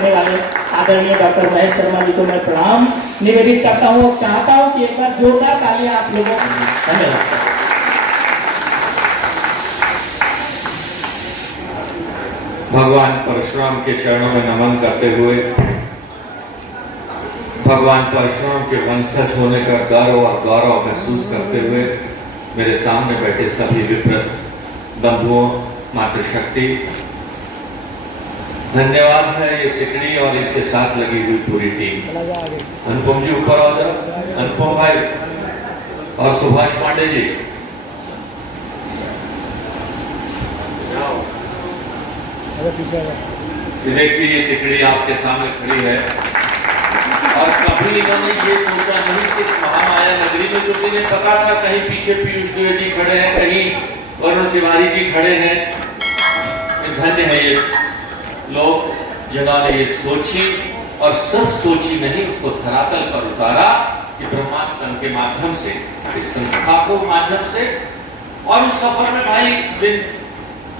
करने वाले आदरणीय डॉक्टर महेश शर्मा जी को मैं प्रणाम निवेदित करता हूँ। चाहता हूँ कि एक बार जोरदार तालियां आप लोगों को। धन्यवाद। भगवान परशुराम के चरणों में नमन करते हुए भगवान परशुराम के वंशज होने का गर्व और गौरव महसूस करते हुए मेरे सामने बैठे सभी विप्र बंधुओं, मातृशक्ति, धन्यवाद है ये टिकड़ी और इनके साथ लगी हुई पूरी टीम। अनुपम जी ऊपर आ जाओ, अनुपम भाई और सुभाष पांडे जी। ये देखिए ये टिकड़ी आपके सामने खड़ी है और कभी इन्होंने ये सोचा नहीं कि इस महामाया नगरी में, क्योंकि इन्हें पता था कहीं पीछे पीयूष द्विवेदी खड़े हैं, कहीं वरुण तिवारी जी खड़े हैं। धन्य है ये लोग जिन्होंने ये सोची और सब सोची नहीं, उसको धरातल पर उतारा कि ब्रह्मास्त्र के माध्यम से, इस संस्था को माध्यम से। और उस सफर में भाई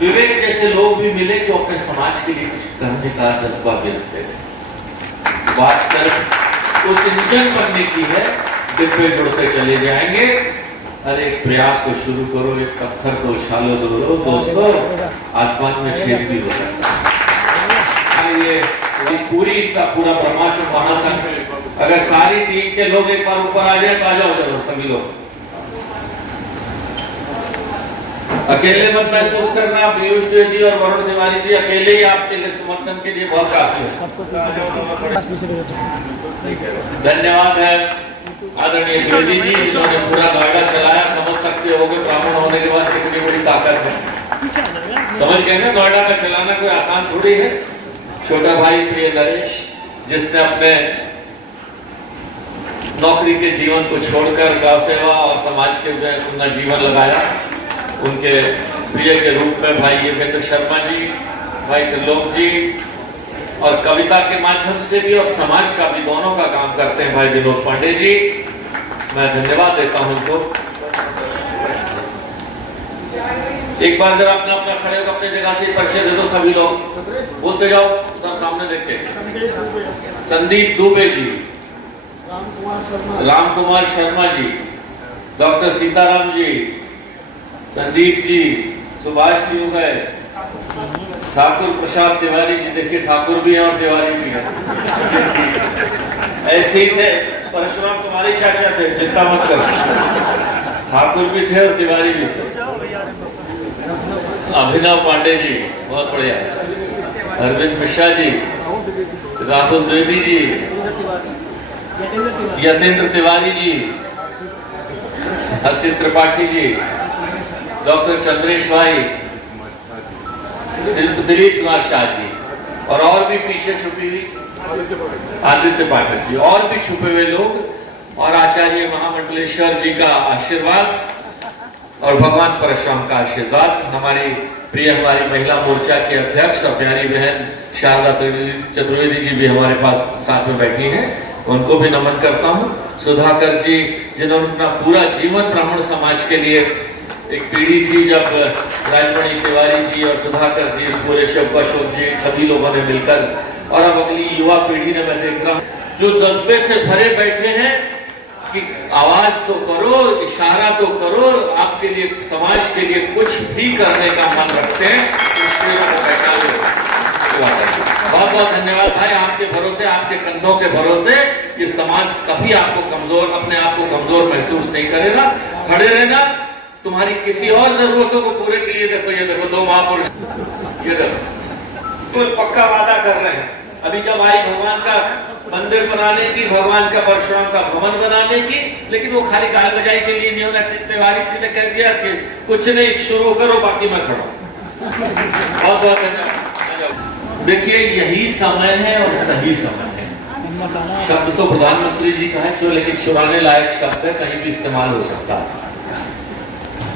विवेक जैसे लोग भी मिले जो अपने समाज के लिए कुछ करने का जज्बा भी रखते थे। बात सिर्फ उस इंजन बनने की है, डिब्बे जुड़ते चले जाएंगे। अरे एक प्रयास को शुरू करो, एक पत्थर को उछालो दोस्तों, आसमान में छेद भी हो सकता है। ये पूरी का पूरा ब्रह्मास्त्र महासंघ, अगर सारी टीम के लोग एक बार ऊपर आ जाए तो आ जाओ जरूर सभी लोग। अकेले मत महसूस करना, पीयूष द्विवेदी और वरुण तिवारी जी अकेले ही आपके लिए समर्थन के लिए बहुत काफी है। धन्यवाद है आदरणीय द्विवेदी जी जिन्होंने पूरा नोएडा चलाया। समझ सकते हो कि ब्राह्मण होने के बाद कितनी बड़ी ताकत है। समझ गए ना, नोएडा का चलाना कोई आसान थोड़ी है। छोटा भाई प्रिय नरेश जिसने अपने नौकरी के जीवन को छोड़कर गौ सेवा और समाज के में अपना जीवन लगाया, उनके प्रिय के रूप में भाई योगेंद्र शर्मा जी, भाई त्रिलोक जी, और कविता के माध्यम से भी और समाज का भी दोनों का काम करते हैं भाई विनोद पांडे जी। मैं धन्यवाद देता हूं उनको। एक बार जरा अपना अपना खड़े होकर अपनी जगह से परिचय दे दो सभी लोग, बोलते जाओ उधर सामने देख के। संदीप दुबे जी, राम कुमार शर्मा जी, डॉक्टर सीताराम जी, संदीप जी, सुभाष जी हो गए, ठाकुर प्रसाद तिवारी जी, देखिए ठाकुर भी हैं और तिवारी भी हैं। ऐसे ही थे परशुराम तुम्हारे चाचा थे, चिंता मत करो, ठाकुर भी थे और तिवारी भी थे। अभिनव पांडे जी बहुत बढ़िया, अरविंद मिश्रा जी, राहुल द्विवेदी जी, यतेंद्र तिवारी जी, हर्षित त्रिपाठी जी, डॉक्टर चंद्रेश भाई, दिलीप कुमार शाह जी, और भी पीछे छुपी हुई आदित्य पाठक जी, और भी छुपे हुए लोग, और आचार्य महामंडलेश्वर जी का आशीर्वाद और भगवान परशुराम का आशीर्वाद। हमारी महिला मोर्चा के अध्यक्ष और प्यारी बहन शारदा चतुर्वेदी जी भी हमारे पास साथ में बैठी हैं, उनको भी नमन करता हूँ। सुधाकर जी जिन्होंने अपना पूरा जीवन ब्राह्मण समाज के लिए, एक पीढ़ी थी जब राजमणि तिवारी जी और सुधाकर जी, पूरे शिव अशोक जी, सभी लोगों ने मिलकर, और अब अगली युवा पीढ़ी ने मैं देख रहा हूँ जो जज्बे से भरे बैठे हैं कि आवाज तो करो, इशारा तो करो, आपके लिए समाज के लिए कुछ भी करने का मन रखते हैं। बहुत बहुत धन्यवाद भाई, आपके भरोसे, आपके कंधों के भरोसे ये समाज कभी आपको कमजोर, अपने आप को कमजोर महसूस नहीं करेगा। खड़े रहना, तुम्हारी किसी और जरूरतों को पूरे के लिए देखो, ये देखो दो महापुरुष, ये देखो तो पक्का वादा कर रहे हैं। अभी जब आई भगवान का मंदिर बनाने की, भगवान का परशुराम का भवन बनाने की, लेकिन वो खाली गाल बजाई के लिए नहीं होना चाहिए। तिवारी जी ने कह दिया कि कुछ नहीं, शुरू करो, बाकी मैं खड़ा हूं। बहुत बहुत धन्यवाद। देखिए यही समय है और सही समय है। शब्द तो प्रधानमंत्री जी का है, लेकिन चुराने लायक शब्द है, कहीं भी इस्तेमाल हो सकता है।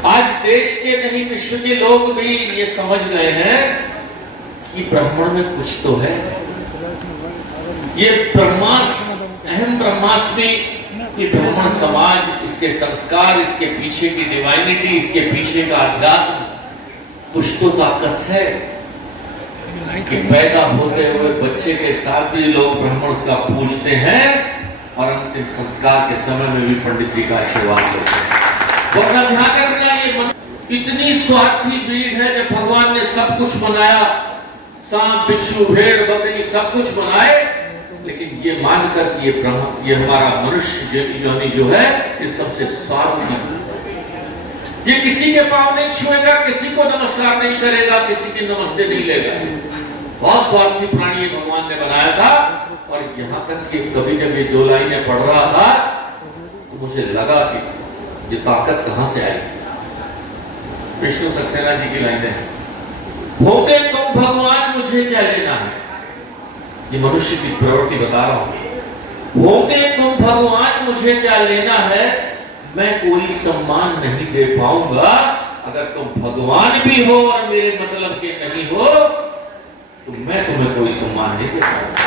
आज देश के नहीं विश्व के लोग भी ये समझ गए हैं कि ब्राह्मण में कुछ तो है। ये ब्रह्मास्त्र, अहम ब्रह्मास्त्र में ये ब्राह्मण समाज, इसके संस्कार, इसके पीछे की डिवाइनिटी, इसके पीछे का अध्यात्म, कुछ तो ताकत है कि पैदा होते हुए बच्चे बच्चे के साथ भी लोग ब्राह्मण उसका पूछते हैं और अंतिम संस्कार के समय में भी पंडित जी का आशीर्वाद लेते हैं। तो अपना ध्यान रखना, ये इतनी स्वार्थी भीड़ है जब भगवान ने सब कुछ बनाया, सांप बिच्छू भेड़ बकरी सब कुछ बनाए, लेकिन ये मानकर कि ये हमारा मनुष्य योनि जो है ये सबसे स्वार्थी, ये किसी के पांव नहीं छुएगा, किसी को नमस्कार नहीं करेगा, किसी की नमस्ते नहीं लेगा। बहुत स्वार्थी प्राणी ये भगवान ने बनाया था। और यहाँ तक कि कभी जब ये 2 लाइनें पढ़ रहा था तो मुझे लगा कि ये ताकत कहां से आई। विष्णु सक्सेना जी की लाइनें, होते तुम भगवान मुझे क्या लेना है, ये मनुष्य की प्रवृत्ति बता रहा हूं। होते तुम भगवान मुझे क्या लेना है, मैं कोई सम्मान नहीं दे पाऊंगा। अगर तुम भगवान भी हो और मेरे मतलब के नहीं हो तो मैं तुम्हें कोई सम्मान नहीं दे पाऊंगा।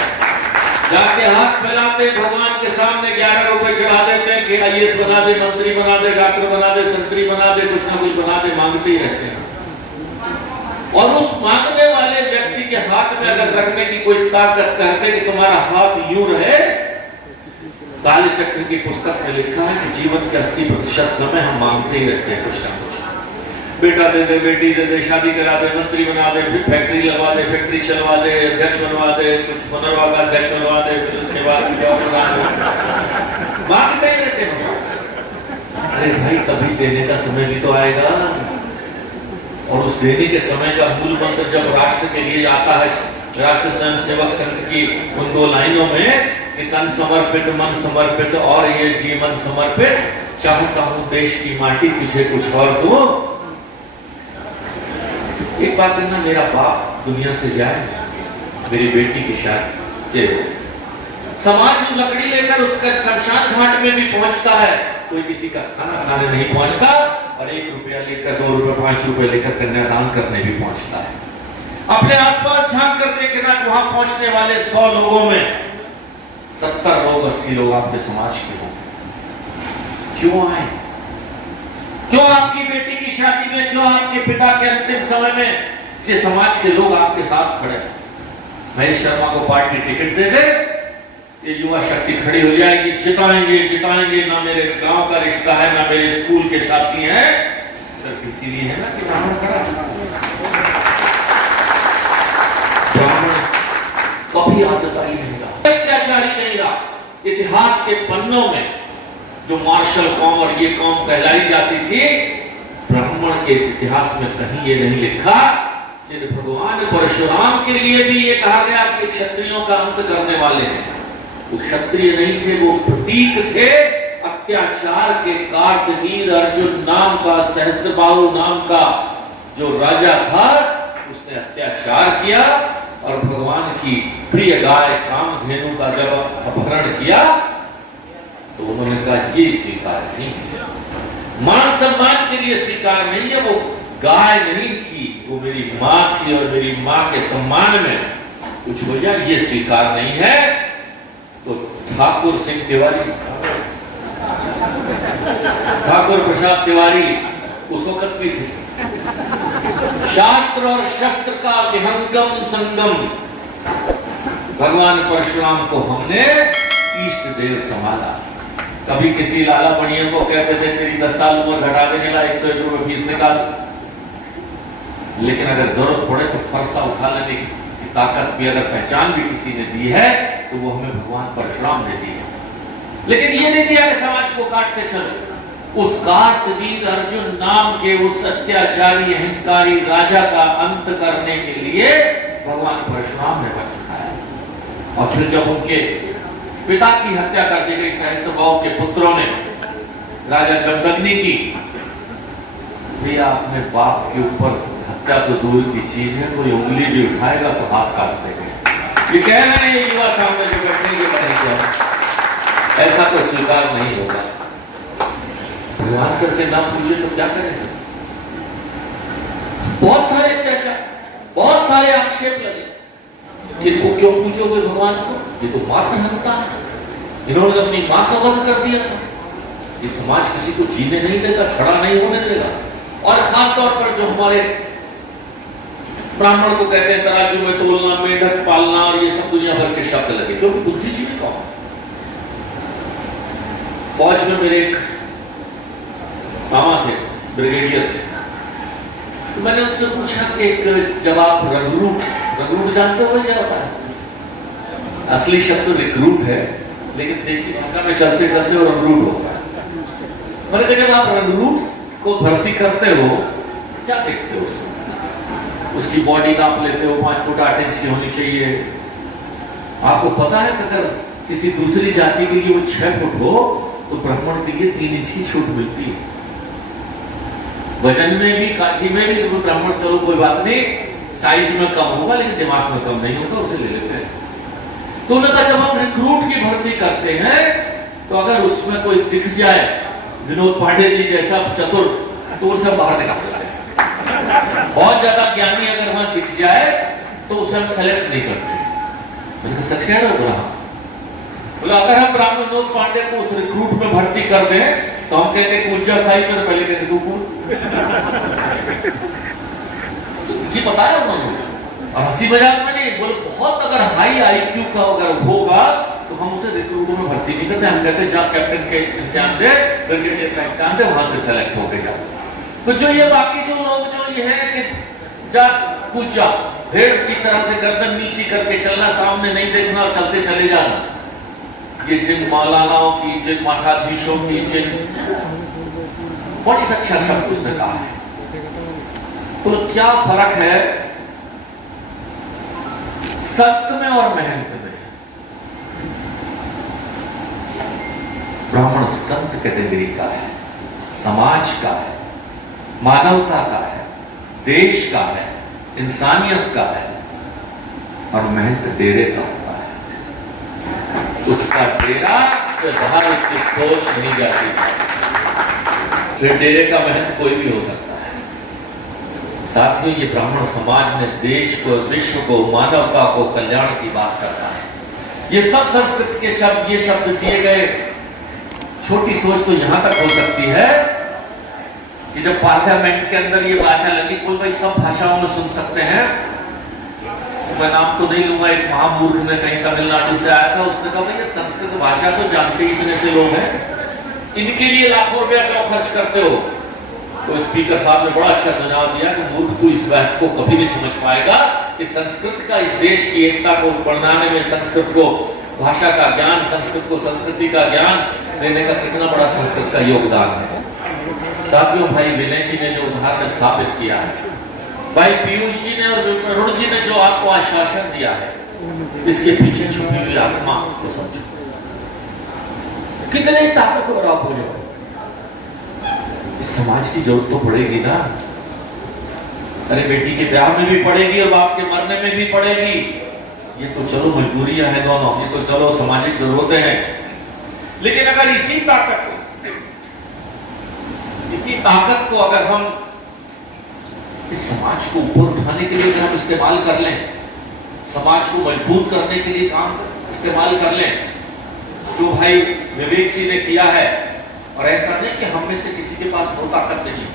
जाके हाथ फैलाते भगवान के सामने 11 रुपए चढ़ा देते हैं कि आईएएस बना दे, मंत्री बना दे, डॉक्टर बना दे, संतरी बना दे, कुछ ना कुछ बना दे, मांगते ही रहते हैं। और उस मांगने वाले व्यक्ति के हाथ में अगर रखने की कोई ताकत कहते कि तुम्हारा हाथ यूं रहे, काले चक्र की पुस्तक में लिखा है कि जीवन के 80% समय हम मांगते ही रहते हैं कुछ ना कुछ। बेटा दे दे, बेटी दे दे, शादी करा दे, मंत्री बना दे, फिर फैक्ट्री लगवा दे, फैक्ट्री चलवा दे, अध्यक्ष बनवा दे, कुछ मनरवा का अध्यक्ष बनवा दे, फिर उसके बाद मांगते ही रहते हैं। अरे भाई, कभी देने का समय भी तो आएगा। और उस देने के समय का मूल मंत्र जब राष्ट्र के लिए आता है, राष्ट्र स्वयं सेवक संघ की उन 2 लाइनों में कि तन समर्पित, मन समर्पित और ये जीवन समर्पित, चाहता हूं देश की माटी तुझे कुछ और दूं। एक बात करना, मेरा बाप दुनिया से जाए, मेरी बेटी की शादी से समाज लकड़ी लेकर उसका शमशान घाट में भी पहुंचता है, कोई किसी का खाना खाने नहीं पहुंचता, और 1 रुपया लेकर, 2 रुपए, 5 रुपए लेकर कन्यादान करने भी पहुंचता है। अपने आसपास झांक कर देखना, वहां पहुंचने वाले 100 लोगों में 70 लोग, 80 लोग आपके समाज के होंगे। क्यों आए? क्यों आपकी बेटी की शादी में, क्यों आपके पिता के अंतिम समय में से समाज के लोग आपके साथ खड़े? महेश शर्मा को पार्टी टिकट दे दे, ये युवा शक्ति खड़ी हो जाएगी, जिताएंगे जिताएंगे, ना मेरे गांव का रिश्ता है, ना मेरे स्कूल के साथी हैं, सिर्फ इसीलिए है ना कि ब्राह्मण खड़ा। ब्राह्मण कभी आतताई नहीं रहा, अत्याचारी नहीं रहा। इतिहास के पन्नों में जो मार्शल कौम और ये कौम कहलाई जाती थी, ब्राह्मण के इतिहास में कहीं ये नहीं लिखा। जिन भगवान परशुराम के लिए भी ये कहा गया कि क्षत्रियों का अंत करने वाले हैं, वो क्षत्रिय नहीं थे, वो प्रतीक थे अत्याचार के। कार्तवीर अर्जुन नाम का, सहस्त्रबाहु नाम का जो राजा था, उसने अत्याचार किया और भगवान की प्रिय गाय कामधेनु का जब अपहरण किया तो उन्होंने कहा ये स्वीकार नहीं है, मान सम्मान के लिए स्वीकार नहीं है। वो गाय नहीं थी, वो मेरी माँ थी, और मेरी माँ के सम्मान में कुछ हो जाए ये स्वीकार नहीं है। तो ठाकुर सिंह तिवारी, ठाकुर प्रसाद तिवारी उस वक्त भी थे। शास्त्र और शस्त्र का विहंगम संगम, भगवान परशुराम को हमने इष्ट देव संभाला। कभी किसी लाला बनिया को कहते थे तेरी 10 साल उम्र घटा देने ला 101 रुपए फीस निकाल, लेकिन अगर जरूरत पड़े तो फरसा उठा लेने की ताकत भी, अगर पहचान भी किसी ने दी है तो वो हमें भगवान परशुराम ने दी है। लेकिन ये नहीं दिया कि समाज को काटते चलो। उस कार्तवीर अर्जुन नाम के उस अत्याचारी अहंकारी राजा का अंत करने के लिए भगवान परशुराम ने वचन खाया। और फिर जब उनके पिता की हत्या कर दी गई सहस्त्रबाहु के पुत्रों ने, राजा जमदग्नि की, भैया अपने बाप के ऊपर हत्या तो दूर की चीज है, कोई उंगली भी उठाएगा तो हाथ काट देंगे। ये कह रहे हैं युवा सामने जो बैठे ये कहेंगे ऐसा तो स्वीकार नहीं होगा। भगवान करके ना पूछे तो क्या करेंगे? बहुत सारे अत्याचार, बहुत सारे आक्षेप लगे, इनको क्यों पूछोगे भगवान को? ये तो मात्र हत्या है, इन्होंने अपनी मां का वध कर दिया था। ये समाज किसी को जीने नहीं देगा, खड़ा नहीं होने देगा। और खास तौर पर जो हमारे ब्राह्मण को कहते हैं तराजू में तोलना, मेढक पालना, और ये सब दुनिया भर के शब्द लगे, क्योंकि बुद्धिजीवी कौन? फौज में मेरे एक मामा थे, ब्रिगेडियर थे, तो मैंने उनसे पूछा कि एक जब आप रंगरूट जानते हो क्या होता है? असली शब्द रिक्रूट है, लेकिन देसी भाषा में चलते चलते वो रंगरूट होगा। मैंने कहा जब आप रंगरूट को भर्ती करते हो क्या देखते हो उसकी बॉडी नाप लेते हो, 5 फुट 8 इंच की होनी चाहिए। आपको पता है कि अगर किसी दूसरी जाति के लिए वो 6 फुट हो तो ब्राह्मण के लिए 3 इंच की छूट मिलती है। वजन में भी, काठी में भी, तो ब्राह्मण चलो कोई बात नहीं, साइज में कम होगा लेकिन दिमाग में कम नहीं होगा, उसे ले लेते हैं। तो उन्होंने कहा जब हम रिक्रूट की भर्ती करते हैं तो अगर उसमें कोई दिख जाए विनोद पांडे जी जैसा चतुर, तो उसे बाहर निकाल देते हैं। बहुत ज्यादा ज्ञानी अगर वहां दिख जाए तो उसे हम सेलेक्ट नहीं करते। मैंने कहा सच कह रहे हो? बोला बोला अगर हम ब्राह्मण विनोद पांडे को उस रिक्रूट में भर्ती कर दें तो हम कहते हैं कूजा खाई में, पहले कहते तू कूद। ये बताया उन्होंने, और हंसी मजाक में नहीं बोले, बहुत अगर हाई आईक्यू का अगर होगा तो हम उसे रिक्रूट में भर्ती नहीं करते, हम कहते हैं जहाँ कैप्टन के इम्तिहान दे, ब्रिगेडियर का इम्तिहान दे, वहां से सेलेक्ट होके जाओ। तो जो ये बाकी जो लोग जो ये है कि जा कूद जा, भेड़ की तरह से गर्दन नीची करके चलना, सामने नहीं देखना और चलते चले जाना, ये जिन मौलानाओं की, जिन मठाधीशों की, जिन बहुत अच्छा शब्द उसने कहा है। तो क्या फर्क है संत में और महंत में? ब्राह्मण संत कैटेगरी का है, समाज का है, मानवता का है, देश का है, इंसानियत का है, और महंत डेरे का होता है। उसका डेरा से बाहर उसकी सोच नहीं जाती, फिर डेरे का महंत कोई भी हो सकता है। साथियों, ये ब्राह्मण समाज ने देश को, विश्व को, मानवता को, कल्याण की बात करता है। ये सब संस्कृत के शब्द, ये शब्द दिए गए। छोटी सोच तो यहां तक हो सकती है कि जब पार्लियामेंट के अंदर ये भाषा लगी, कोई भाई सब भाषाओं में सुन सकते हैं, मैं नाम तो नहीं लूंगा, एक महामूर्ख ने कहीं तमिलनाडु से आया था, उसने कहा भाई ये संस्कृत भाषा तो जानते ही इतने से लोग हैं, इनके लिए लाखों रुपया क्यों खर्च करते हो? तो स्पीकर साहब ने बड़ा अच्छा सुझाव दिया कि मूर्ख तू इस बात को कभी नहीं समझ पाएगा कि संस्कृत का इस देश की एकता को बढ़ाने में, संस्कृत को, भाषा का ज्ञान, संस्कृत को संस्कृति का ज्ञान देने का कितना बड़ा संस्कृत का योगदान है। साथियों, भाई विनय जी ने जो उदाहरण स्थापित किया है, भाई पीयूष जी ने और अरुण जी ने जो आपको आश्वासन दिया है, इसके पीछे छुपी हुई आत्मा को समझो, कितने ताकतवर आप हो जाओ। इस समाज की जरूरत तो पड़ेगी ना। अरे बेटी के ब्याह में भी पड़ेगी और बाप के मरने में भी पड़ेगी। ये तो चलो मजबूरियां हैं दोनों, ये तो चलो सामाजिक जरूरतें हैं, लेकिन अगर इसी ताकत को अगर हम इस समाज को ऊपर उठाने के लिए हम इस्तेमाल कर लें, समाज को मजबूत करने के लिए इस्तेमाल कर लें, जो भाई विवेक जी ने किया है, और ऐसा नहीं कि हम में से किसी के पास वो ताकत नहीं।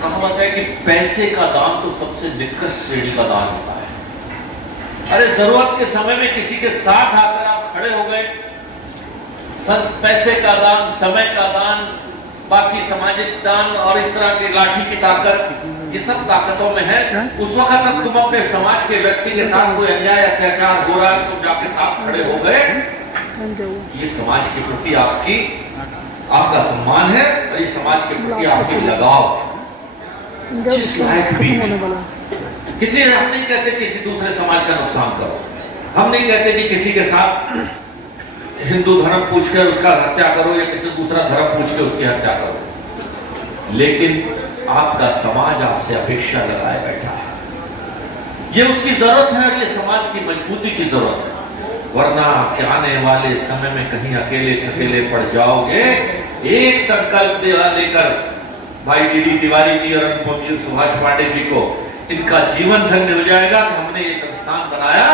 कहावत है कि पैसे का दान तो सबसे निकृष्ट श्रेणी का दान होता है। अरे जरूरत के समय में किसी के साथ आकर आप खड़े हो गए, पैसे का दान, समय का दान, बाकी सामाजिक दान और इस तरह के लाठी की ताकत, ये सब ताकतों में है। उस वक्त तक तुम अपने समाज के व्यक्ति के साथ कोई अन्याय अत्याचार हो रहा है, तुम जाके साथ खड़े हो गए, ये समाज के प्रति आपका सम्मान है और ये समाज के प्रति आपकी लगाव जिस लायक भी है। किसी हम नहीं कहते किसी दूसरे समाज का नुकसान करो, हम नहीं कहते कि किसी के साथ हिंदू धर्म पूछकर उसका हत्या करो या किसी दूसरा धर्म पूछ के उसकी हत्या करो, लेकिन आपका समाज आपसे अपेक्षा लगाए बैठा है, ये उसकी जरूरत है और ये समाज की मजबूती की जरूरत है। वरना क्या आने वाले समय में कहीं अकेले पड़ जाओगे। एक संकल्प लेकर भाई डीडी तिवारी जी और अनुपम जी, सुभाष पांडे जी को इनका जीवन धन्य हो जाएगा कि हमने ये संस्थान बनाया,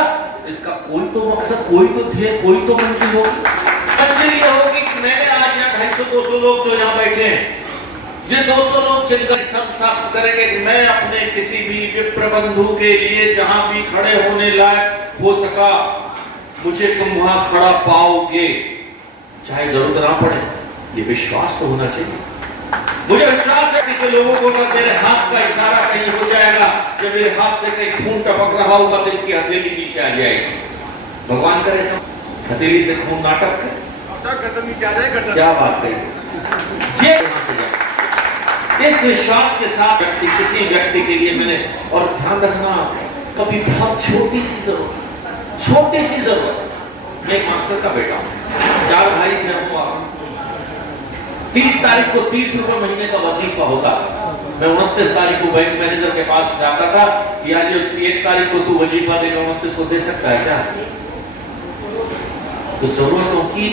इसका कोई तो मकसद, कोई तो ध्येय, कोई तो मंजिल होगी। मंजिल ये होगी कि मैंने आज यहाँ 250-200 लोग जो यहाँ बैठे हैं, ये 200 लोग चिनकर संसाप करेंगे कि मैं अपने किसी भी विप्र बंधु के लिए जहां भी खड़े होने लायक हो सका, मुझे तुम वहां खड़ा पाओगे, चाहे जरूरत ना पड़े। ये विश्वास तो होना चाहिए। मुझे विश्वास है कि लोगों को अगर मेरे हाथ का इशारा कहीं हो जाएगा, जब मेरे हाथ से कहीं खून टपक रहा होगा तो इनकी हथेली नीचे आ जाएगी। भगवान करे सब हथेली से खून ना टपके, क्या बात है। ये इस विश्वास के साथ व्यक्ति किसी व्यक्ति के लिए मैंने, और ध्यान रखना कभी बहुत छोटी सी जरूरत। मैं एक मास्टर का बेटा हूं, 4 भाई थे हम। 30 तारीख को 30 रुपए महीने का वजीफा होता। मैं 29 तारीख को बैंक मैनेजर के पास जाता था, यार जो 1 तारीख को तू वजीफा देगा 29 को दे सकता है क्या? तो जरूरतों की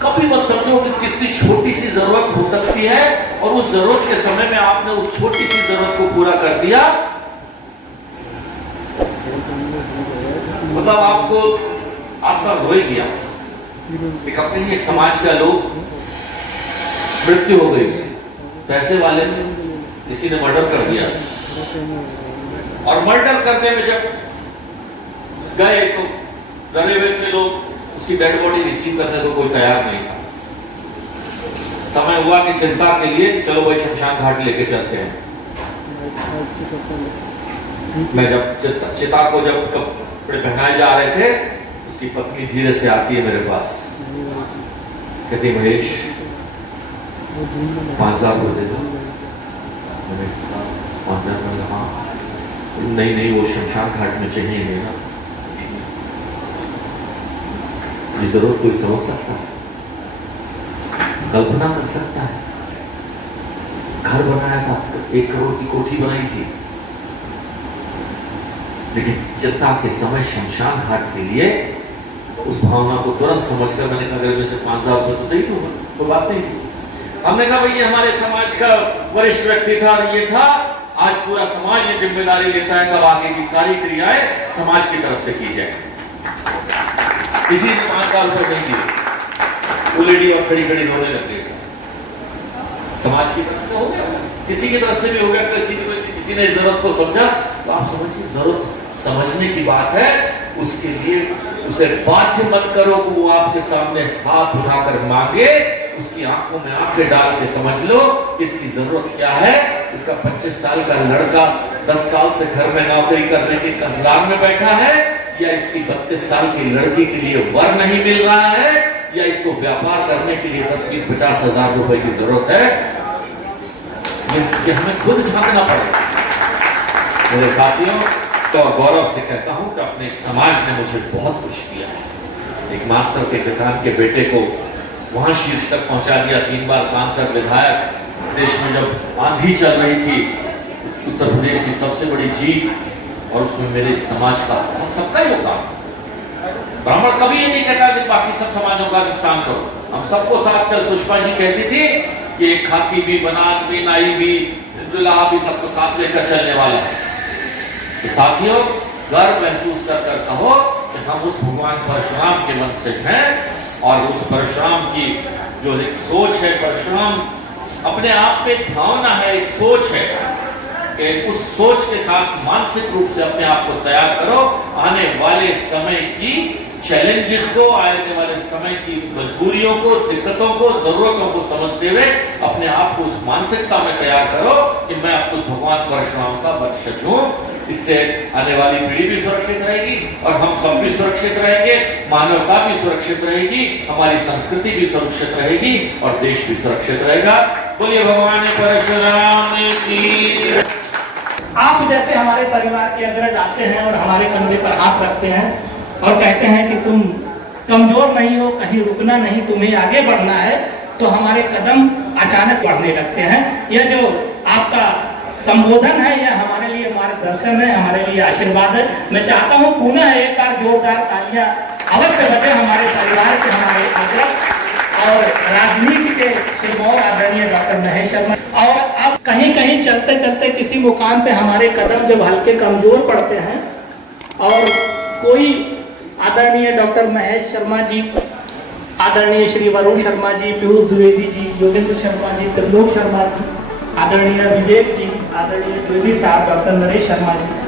कभी मत समझो कि कितनी छोटी सी जरूरत हो सकती है, और उस जरूरत के समय में आपने उस छोटी सी जरूरत को पूरा कर दिया, मतलब आपको आत्मा रोई गया। एक अपने ही एक समाज का लोग मृत्यु हो गई, पैसे वाले थे, किसी ने मर्डर कर दिया, और मर्डर करने में जब गए तो डरे हुए थे लोग, उसकी डेड बॉडी रिसीव करने को कोई तैयार नहीं था। समय हुआ कि चिंता के लिए चलो भाई शमशान घाट लेके चलते हैं। मैं जब चिता को जब कपड़े पहनाए जा रहे थे, उसकी पत्नी धीरे से आती है मेरे पास, कहती महेश 5000 दे दो। मैंने 5000 हाँ, नहीं वो शमशान घाट में चाहिए नहीं ना। ये जरूरत कोई समझ सकता है, कल्पना कर सकता है? घर बनाया था, 1 करोड़ की कोठी बनाई थी, लेकिन चिंता के समय शमशान घाट के लिए उस भावना को तुरंत समझकर मैंने कहा अगर से 5000 रुपये तो नहीं दूंगा, तो बात नहीं थी। हमने कहा भाई ये हमारे समाज का वरिष्ठ व्यक्ति था, और ये था, आज पूरा समाज ये जिम्मेदारी लेता है कब आगे की सारी क्रियाएं समाज की तरफ से की जाए। किसी ने 5000 रुपये नहीं दिए, वो लेडी और खड़ी खड़ी रोने लग गई। समाज की तरफ से हो गया, किसी की तरफ से भी हो गया, किसी ने इस जरूरत को समझा, तो आप समझिए जरूरत समझने की बात है। उसके लिए उसे बाध्य मत करो कि वो आपके सामने हाथ उठाकर मांगे, उसकी आंखों में आंखें डाल के समझ लो इसकी जरूरत क्या है। इसका 25 साल का लड़का 10 साल से घर में नौकरी करने के इंतजार में बैठा है, या इसकी 32 साल की लड़की के लिए वर नहीं मिल रहा है, या इसको व्यापार करने के लिए 10, 20, 50 हजार रुपए की जरूरत है। ये हमें खुद झांकना पड़ेगा। मेरे साथियों, तो गौरव से कहता हूं कि अपने समाज ने मुझे बहुत कुछ दिया है। एक मास्टर के किसान के बेटे को वहां शीर्ष तक पहुंचा दिया, 3 बार सांसद, विधायक। देश में जब आंधी चल रही थी, उत्तर प्रदेश की सबसे बड़ी जीत, और उसमें मेरे समाज का सबका योगदान। ब्राह्मण कभी ये नहीं कहता कि बाकी सब समाजों का नुकसान करो, हम सबको साथ चल। सुषमा जी कहती थी कि एक खाती भी, बनात भी, नाई भी, दुल्हा भी, सबको साथ लेकर चलने वाला है। तो साथियों, गर्व महसूस कर कहो कि हम उस भगवान परशुराम के वंशज हैं, और उस परशुराम की जो एक सोच है, परशुराम अपने आप में एक भावना है, एक सोच है, कि उस सोच के साथ मानसिक रूप से अपने आप को तैयार करो। आने वाले समय की चैलेंजेस को, आने वाले समय की मजबूरियों को, दिक्कतों को, जरूरतों को समझते हुए अपने आप को उस मानसिकता में तैयार करो कि मैं अब उस भगवान परशुराम का वंशज हूं। इससे आने वाली पीढ़ी भी सुरक्षित रहेगी, और हम सब भी सुरक्षित रहेंगे, मानवता भी सुरक्षित रहेगी, हमारी संस्कृति भी सुरक्षित रहेगी, और देश भी सुरक्षित रहेगा। बोलिए भगवान परशुराम की। आप जैसे हमारे परिवार के अग्रज आते हैं और हमारे कंधे पर हाथ रखते हैं और कहते हैं कि तुम कमजोर नहीं हो, कहीं रुकना नहीं, तुम्हें आगे बढ़ना है, तो हमारे कदम अचानक बढ़ने लगते हैं। यह जो आपका संबोधन है, यह हमारे लिए मार्गदर्शन है, हमारे लिए आशीर्वाद है। मैं चाहता हूं पुनः एक बार जोरदार तालियां अवश्य बजे हमारे परिवार के, हमारे आग्रह और राजनीति के सिरमौर आदरणीय डॉक्टर महेश शर्मा। और अब कहीं कहीं चलते चलते किसी मुकाम पे हमारे कदम जब हल्के कमजोर पड़ते हैं, और कोई आदरणीय डॉक्टर महेश शर्मा जी, आदरणीय श्री वरुण शर्मा जी, पीयूष द्विवेदी जी, योगेंद्र शर्मा जी, त्रिलोक शर्मा जी, आदरणीय विवेक जी, आदरणीय द्विवेदी साहब, डॉक्टर नरेश शर्मा जी,